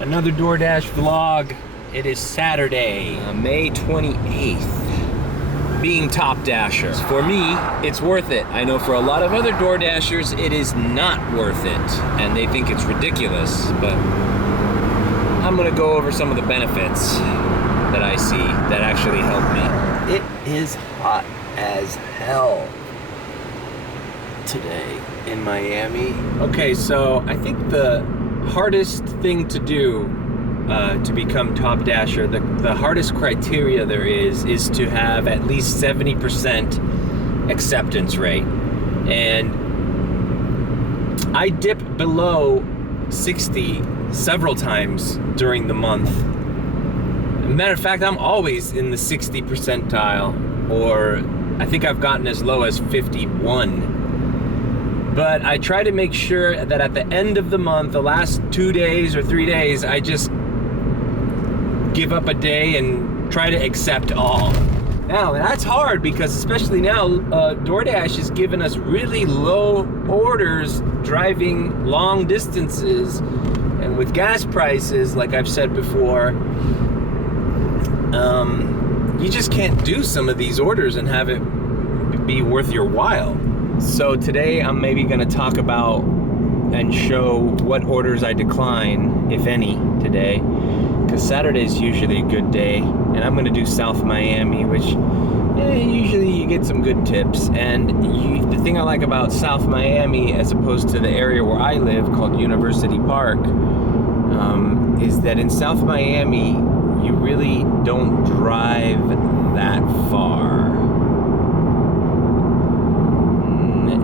Another Doordash vlog. It is Saturday, May 28th. Being Top Dasher. For me, it's worth it. I know for a lot of other Doordashers, it is not worth it. And they think it's ridiculous, but I'm gonna go over some of the benefits that I see that actually help me. It is hot as hell today in Miami. Okay, so I think the hardest thing to do to become Top Dasher, the hardest criteria there is to have at least 70% acceptance rate. And I dip below 60 several times during the month. Matter of fact, I'm always in the 60 percentile, or I think I've gotten as low as 51. But I try to make sure that at the end of the month, the last 2 days or 3 days, I just give up a day and try to accept all. Now, that's hard because especially now, DoorDash has given us really low orders driving long distances. And with gas prices, like I've said before, you just can't do some of these orders and have it be worth your while. So today I'm maybe gonna talk about and show what orders I decline, if any, today. Because Saturday is usually a good day, and I'm gonna do South Miami, which usually you get some good tips. And the thing I like about South Miami, as opposed to the area where I live called University Park, is that in South Miami, you really don't drive that far.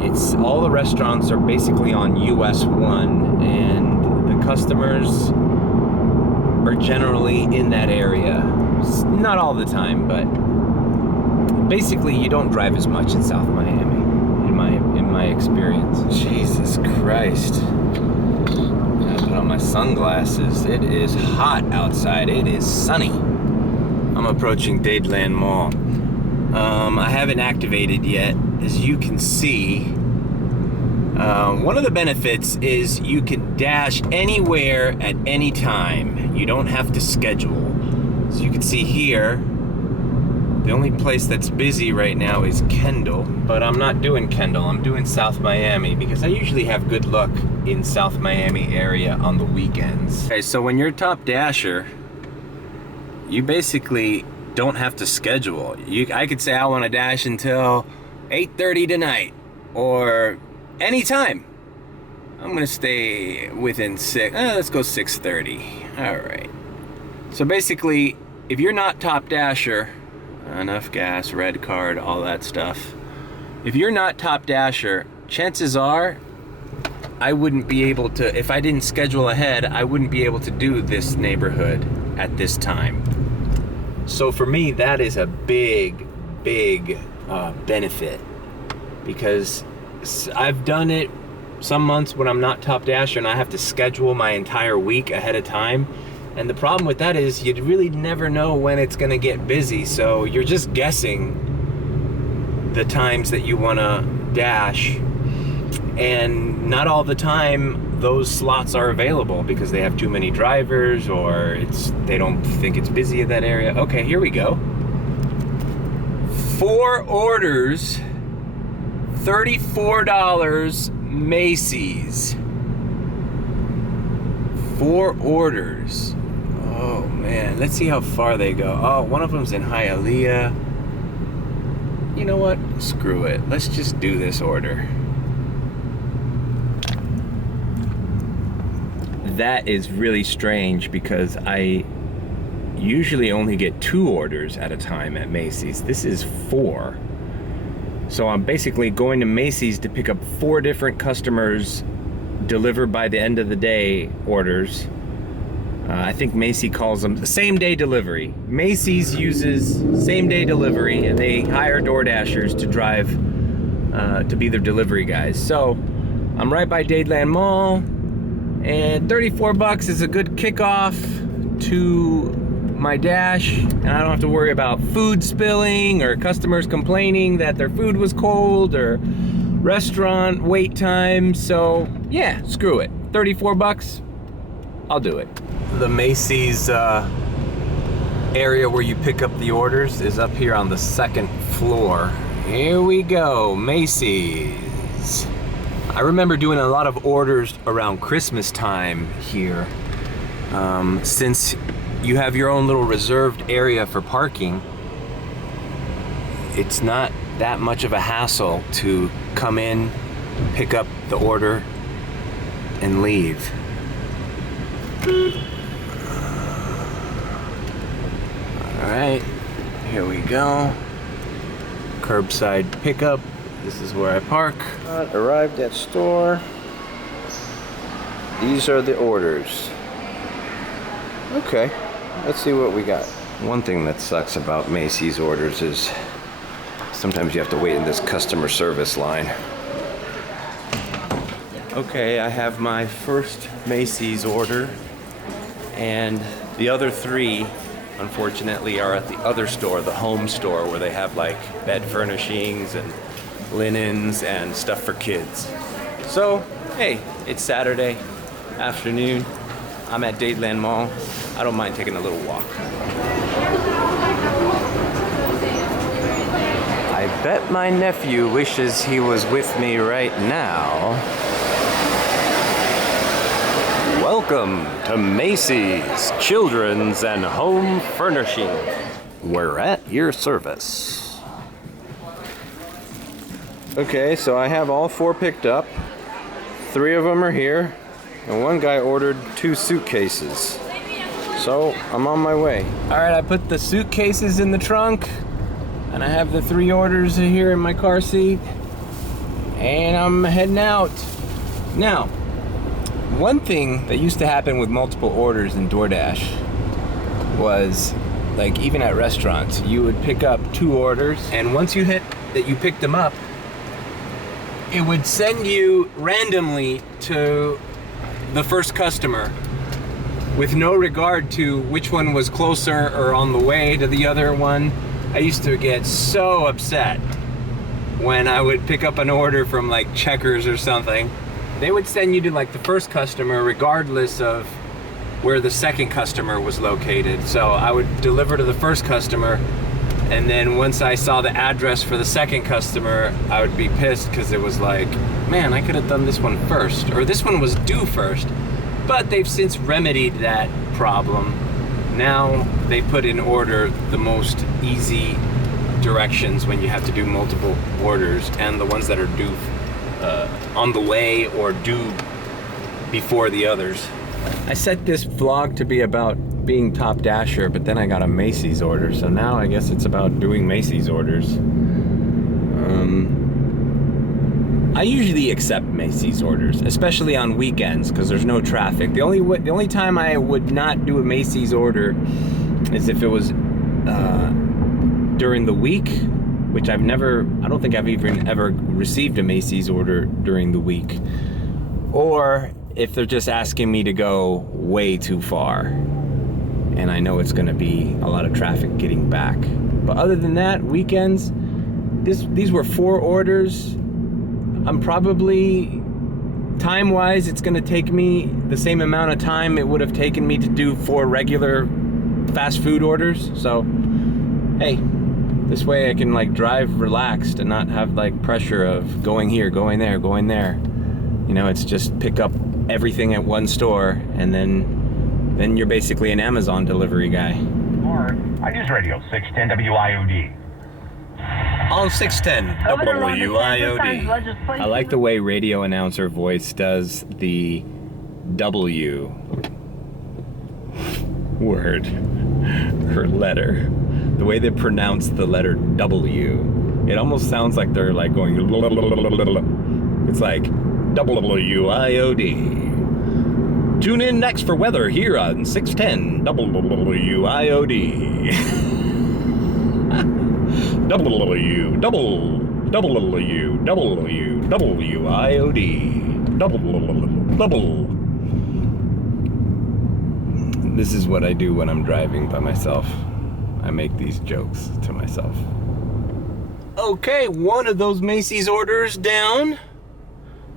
It's all the restaurants are basically on US 1, and the customers are generally in that area. Not all the time, but basically you don't drive as much in South Miami, in my experience. Jesus Christ. I put on my sunglasses. It is hot outside. It is sunny. I'm approaching Dadeland Mall. I haven't activated yet. As you can see, one of the benefits is you can dash anywhere at any time. You don't have to schedule. As you can see here, the only place that's busy right now is Kendall, but I'm not doing Kendall, I'm doing South Miami because I usually have good luck in South Miami area on the weekends. Okay, so when you're Top Dasher, you basically don't have to schedule. I could say I want to dash until 8:30 tonight, or anytime. I'm gonna stay within let's go 6:30. All right. So basically, if you're not Top Dasher, enough gas, red card, all that stuff. If you're not Top Dasher, chances are I wouldn't be able to, if I didn't schedule ahead, I wouldn't be able to do this neighborhood at this time. So for me, that is a big benefit, because I've done it some months when I'm not Top Dasher and I have to schedule my entire week ahead of time. And the problem with that is you really never know when it's gonna get busy. So you're just guessing the times that you wanna dash. And not all the time those slots are available because they have too many drivers, or they don't think it's busy in that area. Okay, here we go. 4 orders, $34, Macy's. 4 orders. Oh man, let's see how far they go. Oh, one of them's in Hialeah. You know what? Screw it. Let's just do this order. That is really strange because I usually only get 2 orders at a time at Macy's. This is 4. So I'm basically going to Macy's to pick up 4 different customers delivered by the end of the day orders. I think Macy calls them same day delivery. Macy's uses same day delivery, and they hire DoorDashers to drive, to be their delivery guys. So I'm right by Dadeland Mall, and $34 is a good kickoff to my dash, and I don't have to worry about food spilling or customers complaining that their food was cold or restaurant wait time. So yeah, screw it. $34, I'll do it. The Macy's area where you pick up the orders is up here on the 2nd floor. Here we go, Macy's. I remember doing a lot of orders around Christmas time here. Since you have your own little reserved area for parking, it's not that much of a hassle to come in, pick up the order, and leave. Alright, here we go. Curbside pickup. This is where I park. Arrived at store. These are the orders. Okay, let's see what we got. One thing that sucks about Macy's orders is sometimes you have to wait in this customer service line. Okay, I have my first Macy's order, and the other 3, unfortunately, are at the other store, the home store, where they have like bed furnishings and linens and stuff for kids. So, hey, it's Saturday afternoon. I'm at Dadeland Mall. I don't mind taking a little walk. I bet my nephew wishes he was with me right now. Welcome to Macy's Children's and Home Furnishing. We're at your service. Okay, so I have all 4 picked up. 3 of them are here, and one guy ordered 2 suitcases. So I'm on my way. All right, I put the suitcases in the trunk, and I have the 3 orders here in my car seat, and I'm heading out. Now, one thing that used to happen with multiple orders in Doordash was, like, even at restaurants, you would pick up 2 orders, and once you hit that you picked them up, it would send you randomly to the first customer with no regard to which one was closer or on the way to the other one. I used to get so upset when I would pick up an order from like Checkers or something. They would send you to like the first customer regardless of where the second customer was located. So I would deliver to the first customer, and then once I saw the address for the second customer, I would be pissed because it was like, man, I could have done this one first, or this one was due first. But they've since remedied that problem. Now they put in order the most easy directions when you have to do multiple orders, and the ones that are due on the way or due before the others. I set this vlog to be about being top dasher, but then I got a Macy's order, so now I guess it's about doing Macy's orders. I usually accept Macy's orders, especially on weekends, because there's no traffic. The only time I would not do a Macy's order is if it was during the week, which I don't think I've even ever received a Macy's order during the week, or if they're just asking me to go way too far, and I know it's gonna be a lot of traffic getting back. But other than that, weekends, these were 4 orders. I'm probably, time-wise, it's gonna take me the same amount of time it would have taken me to do 4 regular fast food orders. So, hey, this way I can like drive relaxed and not have like pressure of going here, going there, going there. You know, it's just pick up everything at one store, and then you're basically an Amazon delivery guy. Or I News Radio 610 WIOD. On 610 WIOD. I like the way radio announcer voice does the W word, or letter. The way they pronounce the letter W. It almost sounds like they're like going, it's like WIOD. Tune in next for weather here on 610 WIOD. WIOD. This is what I do when I'm driving by myself. I make these jokes to myself. Okay, one of those Macy's orders down.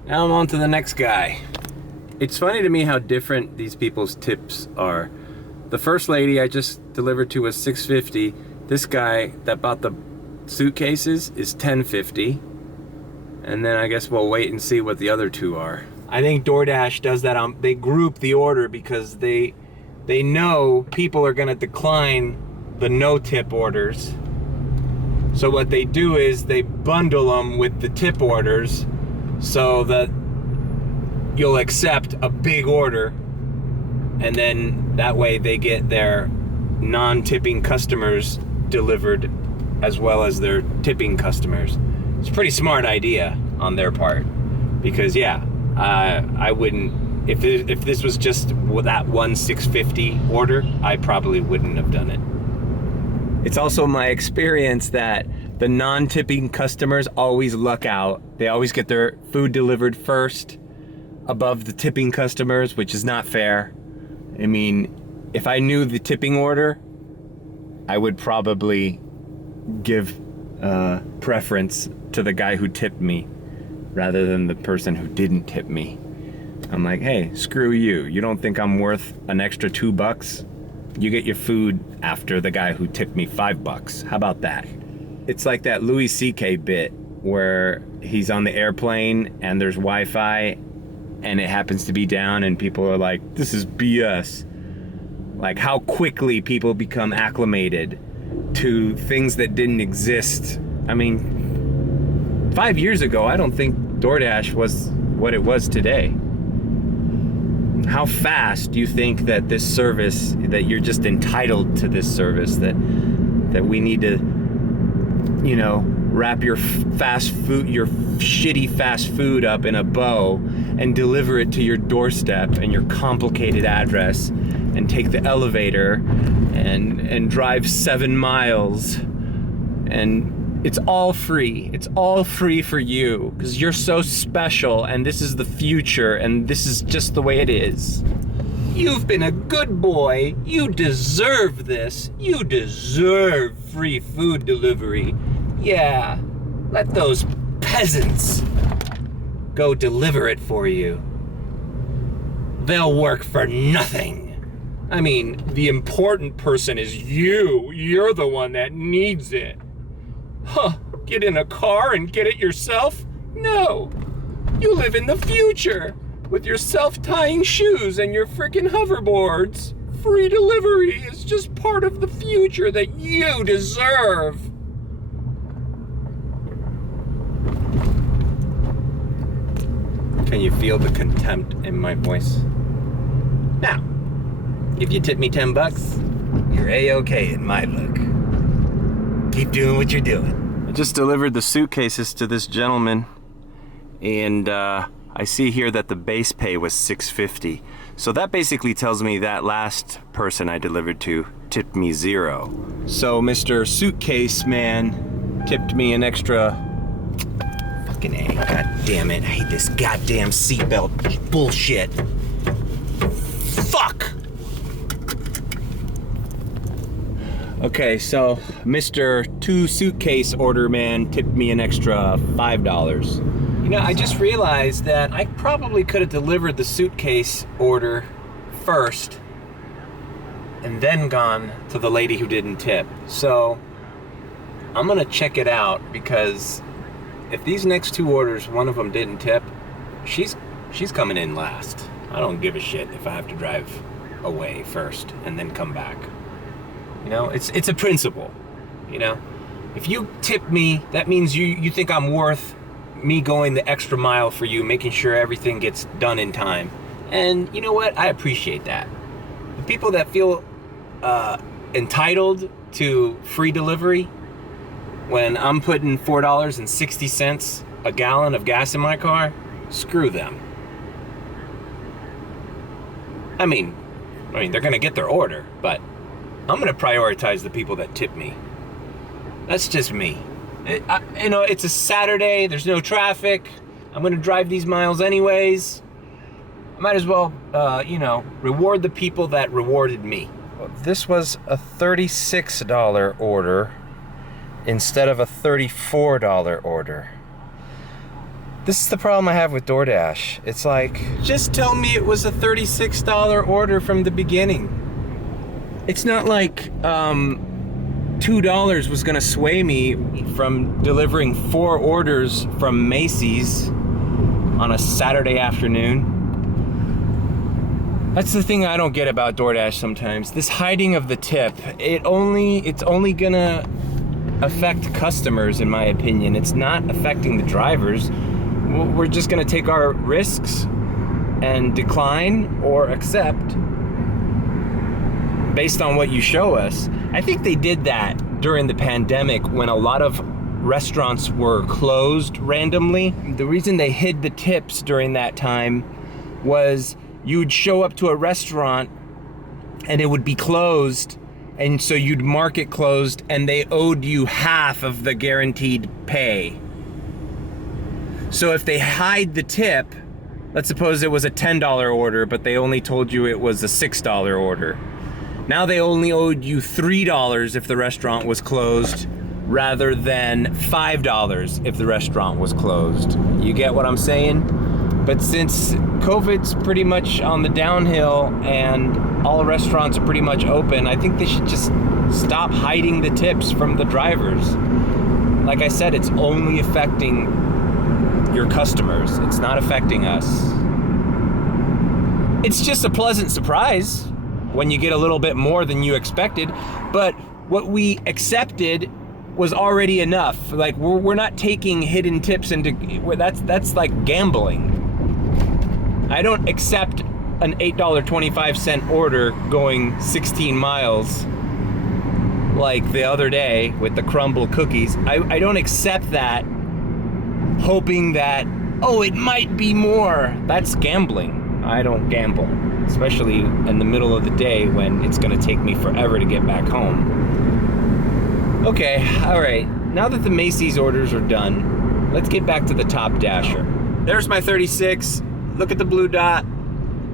Now I'm on to the next guy. It's funny to me how different these people's tips are. The first lady I just delivered to was $6.50. This guy that bought the suitcases is $10.50. And then I guess we'll wait and see what the other two are. I think DoorDash does that they group the order because they know people are gonna decline the no tip orders. So what they do is they bundle them with the tip orders so that you'll accept a big order, and then that way they get their non-tipping customers delivered as well as their tipping customers. It's a pretty smart idea on their part, because I wouldn't, if this was just that one $6.50 order, I probably wouldn't have done it. It's also my experience that the non-tipping customers always luck out. They always get their food delivered first above the tipping customers, which is not fair. I mean, if I knew the tipping order, I would probably give preference to the guy who tipped me rather than the person who didn't tip me. I'm like, hey, screw you. You don't think I'm worth an extra $2? You get your food after the guy who tipped me $5. How about that? It's like that Louis C.K. bit where he's on the airplane and there's Wi-Fi and it happens to be down and people are like, this is BS. Like how quickly people become acclimated to things that didn't exist. I mean, 5 years ago, I don't think DoorDash was what it was today. How fast do you think that this service, that you're just entitled to this service, that we need to, you know, wrap your shitty fast food up in a bow and deliver it to your doorstep and your complicated address and take the elevator and drive 7 miles, and it's all free. It's all free for you because you're so special and this is the future and this is just the way it is. You've been a good boy. You deserve this. You deserve free food delivery. Yeah, let those peasants go deliver it for you. They'll work for nothing. I mean, the important person is you. You're the one that needs it. Huh, get in a car and get it yourself? No. You live in the future with your self-tying shoes and your freaking hoverboards. Free delivery is just part of the future that you deserve. Can you feel the contempt in my voice? Now, if you tip me $10, you're A-okay in my book. Keep doing what you're doing. I just delivered the suitcases to this gentleman, and I see here that the base pay was $6.50. So that basically tells me that last person I delivered to tipped me $0. So Mr. Suitcase Man tipped me an extra. Fucking A, god damn it. I hate this goddamn seatbelt bullshit. Fuck! Okay, so Mr. Two Suitcase Order Man tipped me an extra $5. You know, I just realized that I probably could have delivered the suitcase order first and then gone to the lady who didn't tip. So I'm gonna check it out, because if these next two orders, one of them didn't tip, she's coming in last. I don't give a shit if I have to drive away first and then come back. You know, it's a principle, you know? If you tip me, that means you think I'm worth me going the extra mile for you, making sure everything gets done in time. And you know what? I appreciate that. The people that feel entitled to free delivery when I'm putting $4.60 a gallon of gas in my car, screw them. I mean, they're gonna get their order, but I'm gonna prioritize the people that tip me. That's just me. You know, it's a Saturday, there's no traffic. I'm gonna drive these miles anyways. I might as well, you know, reward the people that rewarded me. Well, this was a $36 order instead of a $34 order. This is the problem I have with DoorDash. It's like, just tell me it was a $36 order from the beginning. It's not like $2 was gonna sway me from delivering 4 orders from Macy's on a Saturday afternoon. That's the thing I don't get about DoorDash sometimes. This hiding of the tip, it's only gonna affect customers, in my opinion. It's not affecting the drivers. We're just gonna take our risks and decline or accept based on what you show us. I think they did that during the pandemic when a lot of restaurants were closed randomly. The reason they hid the tips during that time was you'd show up to a restaurant and it would be closed, and so you'd mark it closed and they owed you half of the guaranteed pay. So if they hide the tip, let's suppose it was a $10 order, but they only told you it was a $6 order. Now they only owed you $3 if the restaurant was closed, rather than $5 if the restaurant was closed. You get what I'm saying? But since COVID's pretty much on the downhill and all restaurants are pretty much open, I think they should just stop hiding the tips from the drivers. Like I said, it's only affecting your customers. It's not affecting us. It's just a pleasant surprise when you get a little bit more than you expected, but what we accepted was already enough. Like, we're not taking hidden tips into, that's like gambling. I don't accept an $8.25 order going 16 miles like the other day with the crumble cookies. I don't accept that hoping that, oh, it might be more. That's gambling. I don't gamble, especially in the middle of the day when it's gonna take me forever to get back home. Okay, all right. Now that the Macy's orders are done, let's get back to the Top Dasher. There's my 36. Look at the blue dot.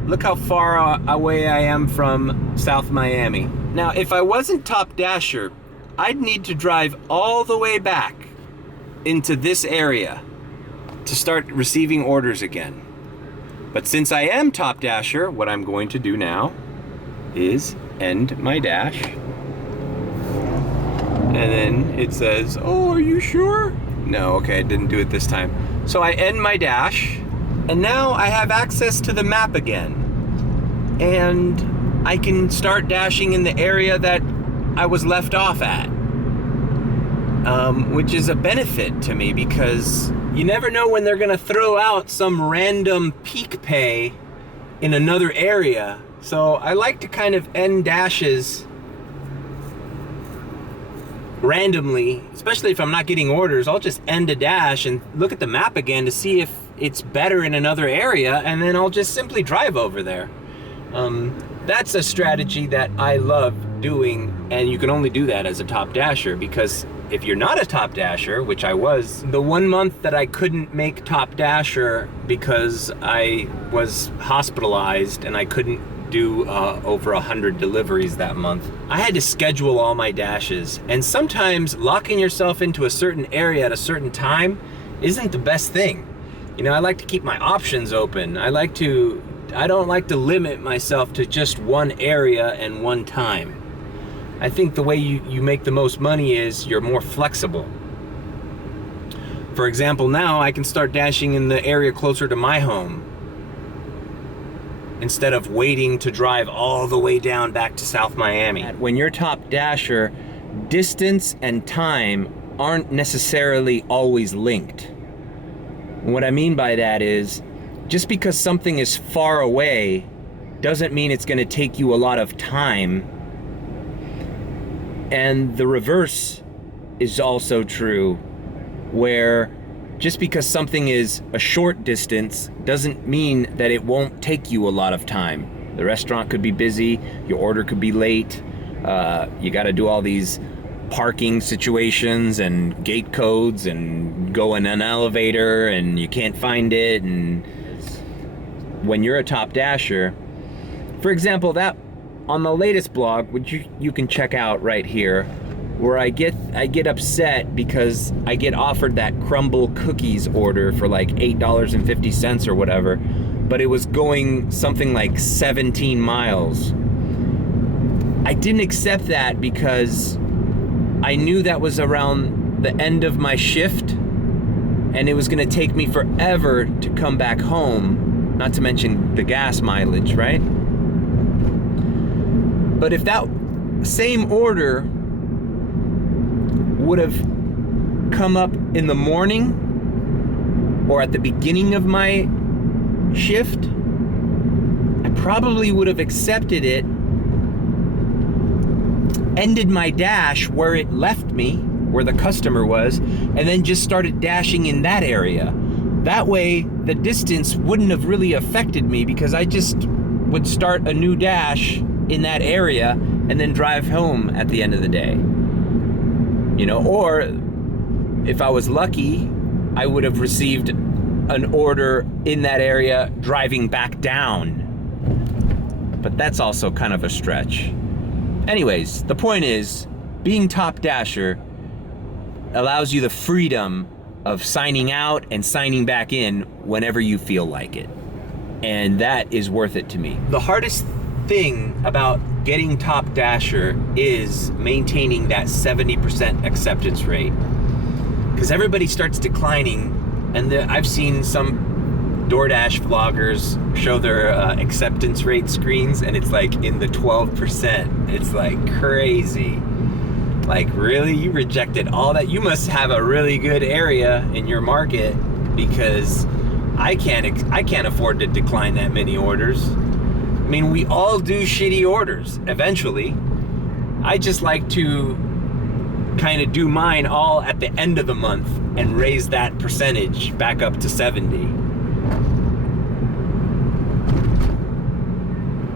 Look how far away I am from South Miami. Now, if I wasn't Top Dasher, I'd need to drive all the way back into this area to start receiving orders again. But since I am Top Dasher, what I'm going to do now is end my dash. And then it says, oh, are you sure? No, okay, I didn't do it this time. So I end my dash, and now I have access to the map again. And I can start dashing in the area that I was left off at. Which is a benefit to me because you never know when they're gonna throw out some random peak pay in another area. So I like to kind of end dashes randomly, especially if I'm not getting orders. I'll just end a dash and look at the map again to see if it's better in another area, and then I'll just simply drive over there. That's a strategy that I love doing, and you can only do that as a Top Dasher, because if you're not a Top Dasher, which I was, the 1 month that I couldn't make Top Dasher because I was hospitalized and I couldn't do over 100 deliveries that month, I had to schedule all my dashes. And sometimes locking yourself into a certain area at a certain time isn't the best thing. You know, I like to keep my options open. I don't like to limit myself to just one area and one time. I think the way you make the most money is you're more flexible. For example, now I can start dashing in the area closer to my home instead of waiting to drive all the way down back to South Miami. When you're Top Dasher, distance and time aren't necessarily always linked. What I mean by that is, just because something is far away doesn't mean it's going to take you a lot of time. And the reverse is also true, where just because something is a short distance doesn't mean that it won't take you a lot of time. The restaurant could be busy, your order could be late, you got to do all these parking situations and gate codes and go in an elevator and you can't find it. And when you're a Top Dasher, for example, that on the latest blog, which you can check out right here, where I get upset because I get offered that crumble cookies order for like $8.50 or whatever, but it was going something like 17 miles. I didn't accept that because I knew that was around the end of my shift and it was gonna take me forever to come back home, not to mention the gas mileage, right? But if that same order would have come up in the morning or at the beginning of my shift, I probably would have accepted it, ended my dash where it left me, where the customer was, and then just started dashing in that area. That way, the distance wouldn't have really affected me because I just would start a new dash in that area and then drive home at the end of the day. You know, or if I was lucky, I would have received an order in that area driving back down. But that's also kind of a stretch. Anyways, the point is, being Top Dasher allows you the freedom of signing out and signing back in whenever you feel like it. And that is worth it to me. The hardest thing about getting Top Dasher is maintaining that 70% acceptance rate. Because everybody starts declining, and I've seen some DoorDash vloggers show their acceptance rate screens, and it's like in the 12%. It's like crazy. Like, really? You rejected all that? You must have a really good area in your market, because I can't afford to decline that many orders. I mean, we all do shitty orders eventually. I just like to kind of do mine all at the end of the month and raise that percentage back up to 70.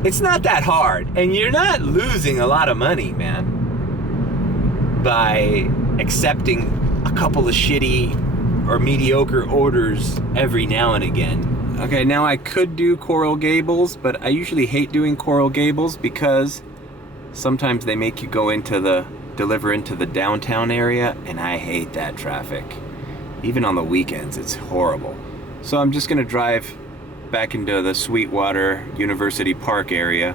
It's not that hard, and you're not losing a lot of money, man, by accepting a couple of shitty or mediocre orders every now and again. Okay, now I could do Coral Gables, but I usually hate doing Coral Gables because sometimes they make you deliver into the downtown area, and I hate that traffic. Even on the weekends, it's horrible. So I'm just gonna drive back into the Sweetwater University Park area.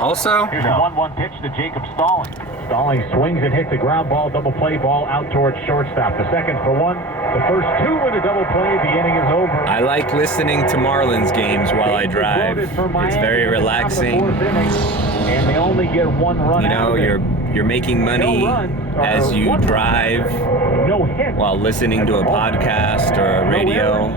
Also, here's a 1-1 pitch to Jacob Stalling. Stalling swings and hits a ground ball, double play ball out towards shortstop. The second for one, the first two in a double play. The inning is over. I like listening to Marlins games while I drive. It's very relaxing. And they only get one run. You know, you're making money as you drive while listening to a podcast or a radio.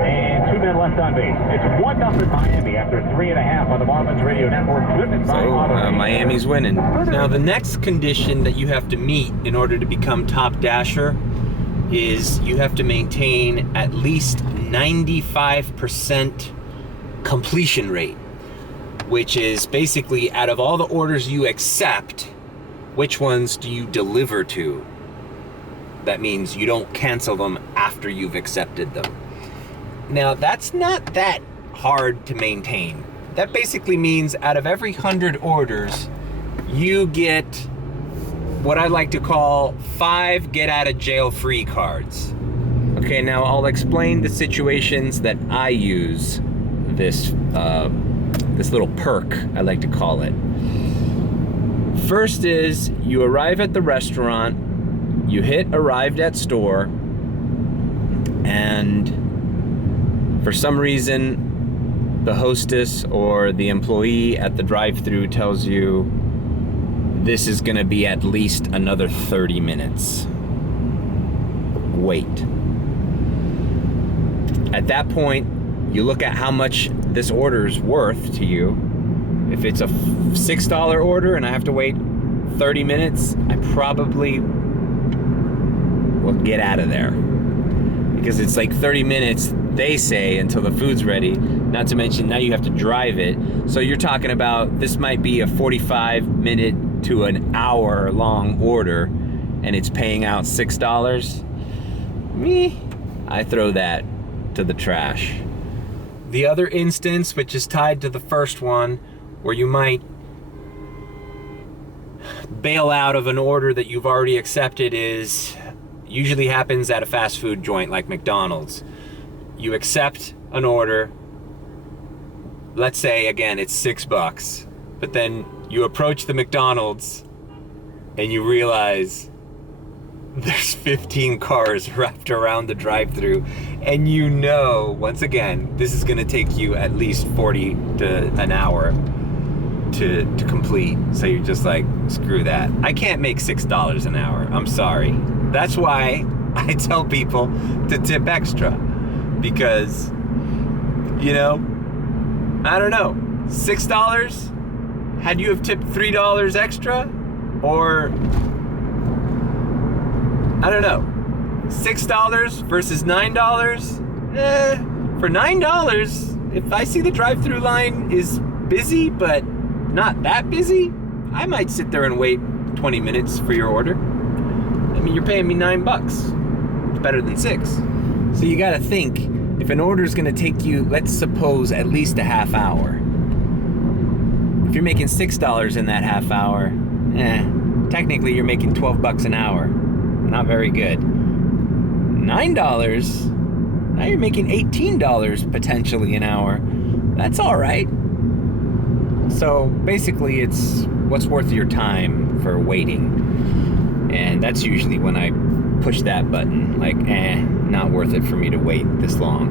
And 2 men left on base. It's 1-0 Miami after 3.5 on the Marlins Radio Network. So Miami's winning. Now the next condition that you have to meet in order to become Top Dasher is you have to maintain at least 95% completion rate, which is basically out of all the orders you accept, which ones do you deliver to? That means you don't cancel them after you've accepted them. Now, that's not that hard to maintain. That basically means out of every 100 orders, you get what I like to call 5 get-out-of-jail-free cards. Okay, now I'll explain the situations that I use this little perk, I like to call it. First is, you arrive at the restaurant, you hit arrived at store, and for some reason, the hostess or the employee at the drive-thru tells you this is gonna be at least another 30 minutes. Wait. At that point, you look at how much this order is worth to you. If it's a $6 order and I have to wait 30 minutes, I probably will get out of there. Because it's like 30 minutes, they say, until the food's ready. Not to mention, now you have to drive it. So you're talking about, this might be a 45-minute to an hour-long order, and it's paying out $6. I throw that to the trash. The other instance, which is tied to the first one, where you might bail out of an order that you've already accepted usually happens at a fast food joint like McDonald's. You accept an order, let's say again it's $6, but then you approach the McDonald's and you realize there's 15 cars wrapped around the drive-thru, and you know, once again, this is gonna take you at least 40 to an hour to complete. So you're just like, screw that. I can't make $6 an hour, I'm sorry. That's why I tell people to tip extra, because, you know, I don't know, $6, had you have tipped $3 extra, or I don't know, $6 versus $9? For $9, if I see the drive-through line is busy but not that busy, I might sit there and wait 20 minutes for your order. I mean, you're paying me $9. It's better than $6. So you gotta think, if an order is gonna take you, let's suppose, at least a half hour. If you're making $6 in that half hour, technically you're making $12 an hour. Not very good. $9, now you're making $18 potentially an hour. That's all right. So basically it's what's worth your time for waiting. And that's usually when I push that button, like, not worth it for me to wait this long.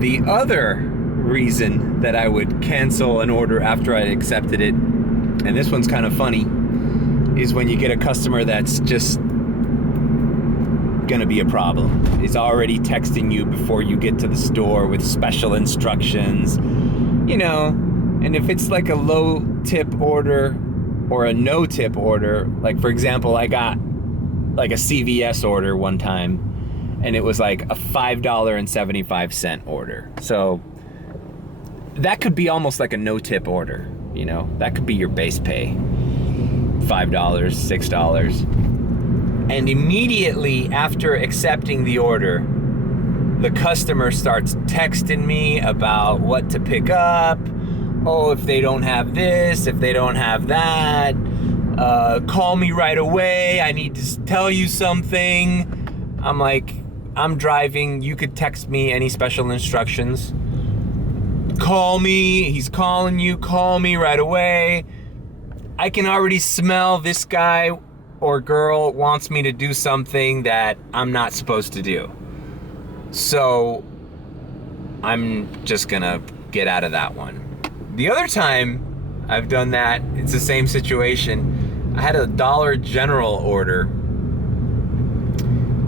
The other reason that I would cancel an order after I accepted it, and this one's kind of funny, is when you get a customer that's just gonna be a problem. Is already texting you before you get to the store with special instructions, you know, and if it's like a low tip order or a no tip order, like for example, I got like a CVS order one time, and it was like a $5.75 order. So that could be almost like a no tip order, you know, that could be your base pay. $5, $6. And immediately after accepting the order, the customer starts texting me about what to pick up. Oh, if they don't have this, if they don't have that, call me right away, I need to tell you something. I'm like, I'm driving, you could text me any special instructions. Call me, he's calling you, call me right away. I can already smell this guy or girl wants me to do something that I'm not supposed to do. So I'm just gonna get out of that one. The other time I've done that, it's the same situation. I had a Dollar General order,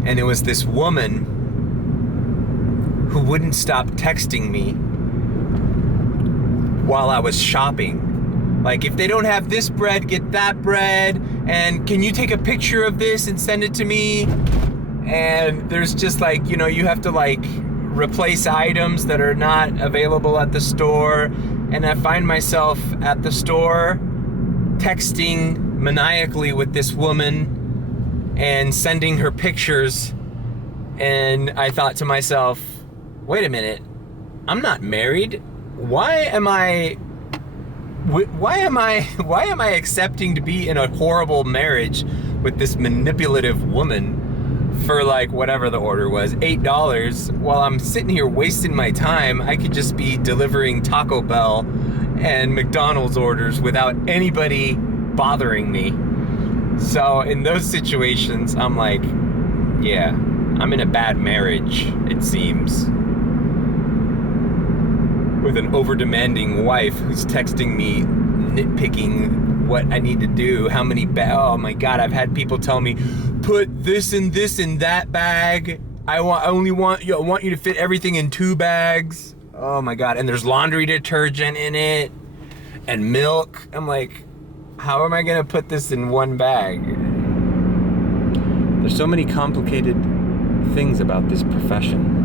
and it was this woman who wouldn't stop texting me while I was shopping. Like, if they don't have this bread, get that bread, and can you take a picture of this and send it to me? And there's just like, you know, you have to like replace items that are not available at the store. And I find myself at the store texting maniacally with this woman and sending her pictures. And I thought to myself, wait a minute, I'm not married. Why am I accepting to be in a horrible marriage with this manipulative woman for like whatever the order was, $8, while I'm sitting here wasting my time? I could just be delivering Taco Bell and McDonald's orders without anybody bothering me. So in those situations, I'm like, yeah, I'm in a bad marriage, it seems. With an over-demanding wife who's texting me, nitpicking what I need to do, how many oh my God, I've had people tell me, put this in that bag. I want you to fit everything in 2 bags. Oh my God, and there's laundry detergent in it and milk. I'm like, how am I gonna put this in 1 bag? There's so many complicated things about this profession.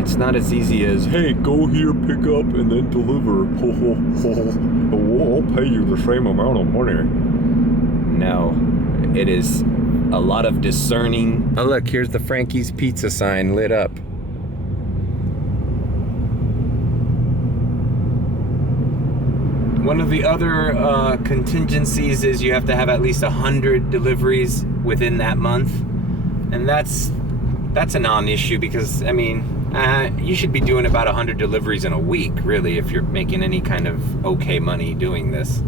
It's not as easy as, hey, go here, pick up, and then deliver. Ho, ho, ho. I'll pay you the same amount of money. No, it is a lot of discerning. Oh, look, here's the Frankie's Pizza sign lit up. One of the other contingencies is you have to have at least 100 deliveries within that month. And that's a non-issue because, I mean, you should be doing about 100 deliveries in a week, really, if you're making any kind of okay money doing this.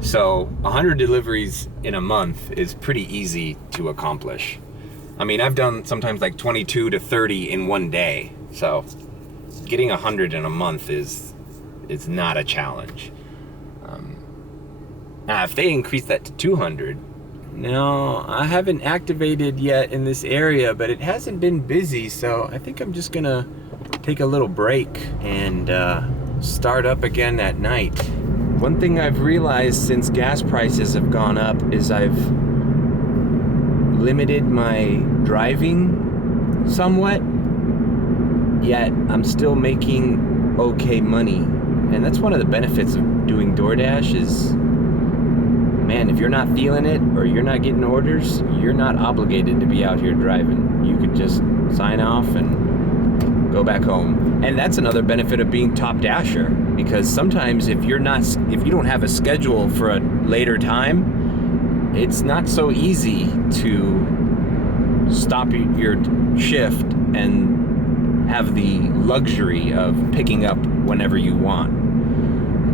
So 100 deliveries in a month is pretty easy to accomplish. I mean, I've done sometimes like 22 to 30 in one day. So getting 100 in a month is not a challenge. Now, if they increase that to 200, no, I haven't activated yet in this area, but it hasn't been busy, so I think I'm just gonna take a little break and start up again at night. One thing I've realized since gas prices have gone up is I've limited my driving somewhat, yet I'm still making okay money. And that's one of the benefits of doing Doordash is, man, if you're not feeling it or you're not getting orders, you're not obligated to be out here driving. You could just sign off and go back home. And that's another benefit of being top dasher, because sometimes if you don't have a schedule for a later time, it's not so easy to stop your shift and have the luxury of picking up whenever you want.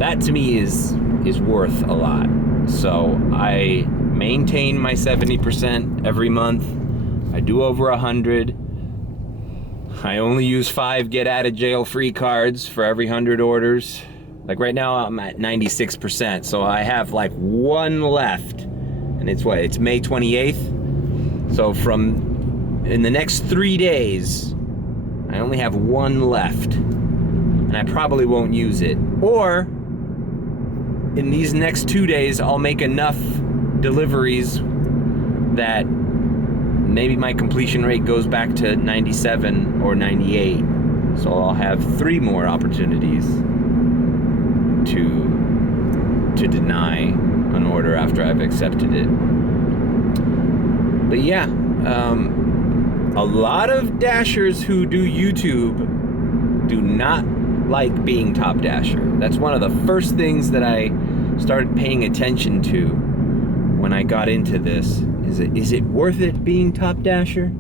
That to me is worth a lot. So I maintain my 70% every month. I do over 100. I only use 5 get out of jail free cards for every 100 orders. Like right now I'm at 96%, so I have like 1 left. And it's May 28th. So in the next 3 days, I only have 1 left. And I probably won't use it. Or in these next 2 days, I'll make enough deliveries that maybe my completion rate goes back to 97 or 98. So I'll have 3 more opportunities to deny an order after I've accepted it. But yeah, a lot of dashers who do YouTube do not like being top dasher. That's one of the first things that I started paying attention to when I got into this. Is it worth it being top dasher?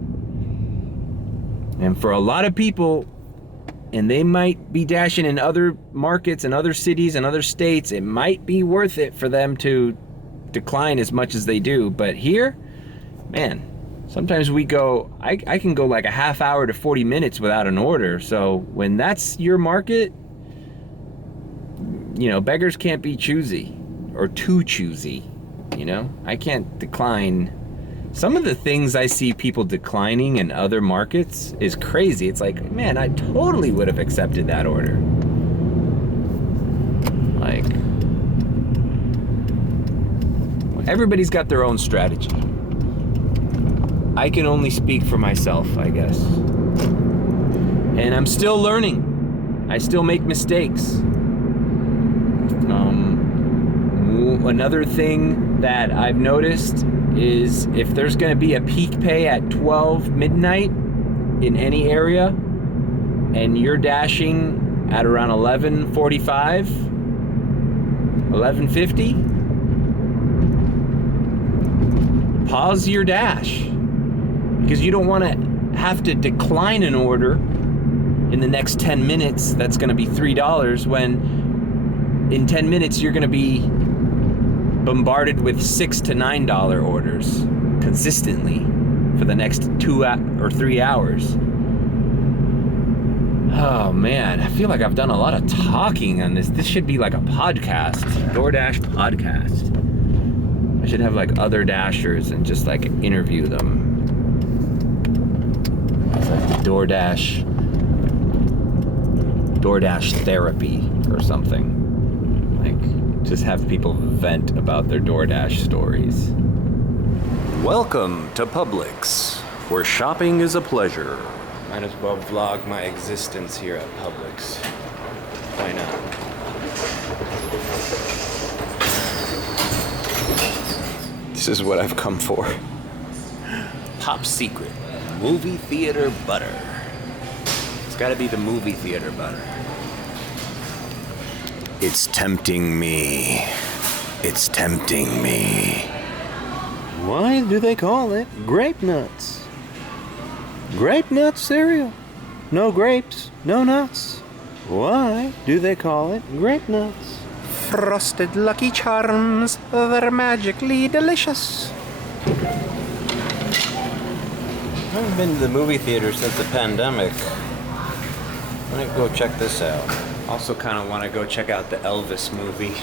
And for a lot of people, and they might be dashing in other markets and other cities and other states, it might be worth it for them to decline as much as they do. But here, man, sometimes I can go like a half hour to 40 minutes without an order. So when that's your market, you know, beggars can't be choosy or too choosy, you know? I can't decline. Some of the things I see people declining in other markets is crazy. It's like, man, I totally would have accepted that order. Like, everybody's got their own strategy. I can only speak for myself, I guess. And I'm still learning. I still make mistakes. Another thing that I've noticed is if there's going to be a peak pay at 12 midnight in any area and you're dashing at around 11:45, 11:50, pause your dash, because you don't want to have to decline an order in the next 10 minutes that's going to be $3 when in 10 minutes you're going to be bombarded with $6 to $9 orders consistently for the next 2 or 3 hours. Oh man, I feel like I've done a lot of talking on this. This should be like a podcast, Doordash podcast. I should have like other dashers and just like interview them. It's like DoorDash therapy or something. Like, just have people vent about their DoorDash stories. Welcome to Publix, where shopping is a pleasure. Might as well vlog my existence here at Publix. Why not? This is what I've come for. Top secret, movie theater butter. It's gotta be the movie theater butter. It's tempting me. It's tempting me. Why do they call it grape nuts? Grape nut cereal. No grapes, no nuts. Why do they call it grape nuts? Frosted Lucky Charms. They're magically delicious. I haven't been to the movie theater since the pandemic. I'm gonna go check this out. Also kind of want to go check out the Elvis movie.